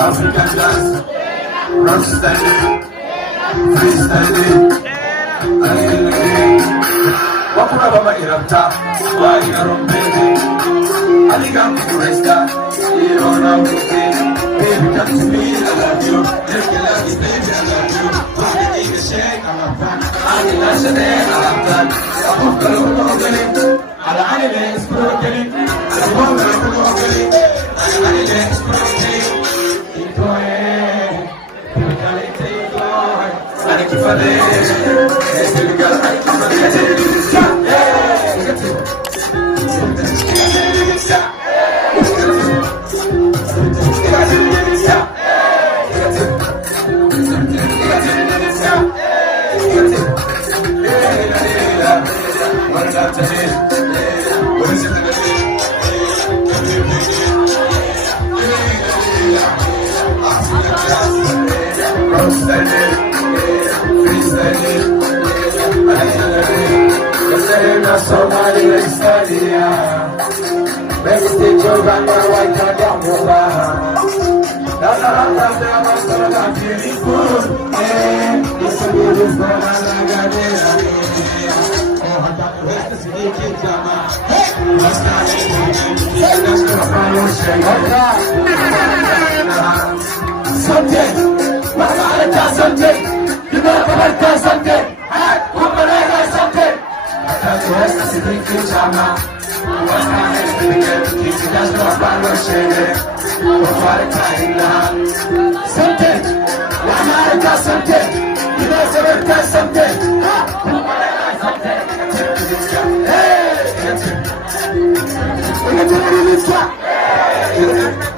African dance, rock standing, freestanding, wakura bama irabta, wa irombebe, aligan kuresta, irona muke, baby come to me, I love you, if you love me, baby I love you, why you need a shake, I'm a fan, I'm in a shade, I'm a fan, I'm a fan, على علي اسبروكلي المهم اسبروكلي على علي اسبروكلي انا كيف عليك اللي قال انا كيف Somebody let's study, maybe take your back my white and down your back. That's how I'm feeling good. It's a beautiful and I got it. Oh, I got the rest of the kids on my head. What's that? That's the final shake. Something, my God, does something. You know, what does something. Something. That's the rest of the kids on my head. What's that? That's the final shake. Something, my God, does something. You know, what does something. Hey! We're going to do this.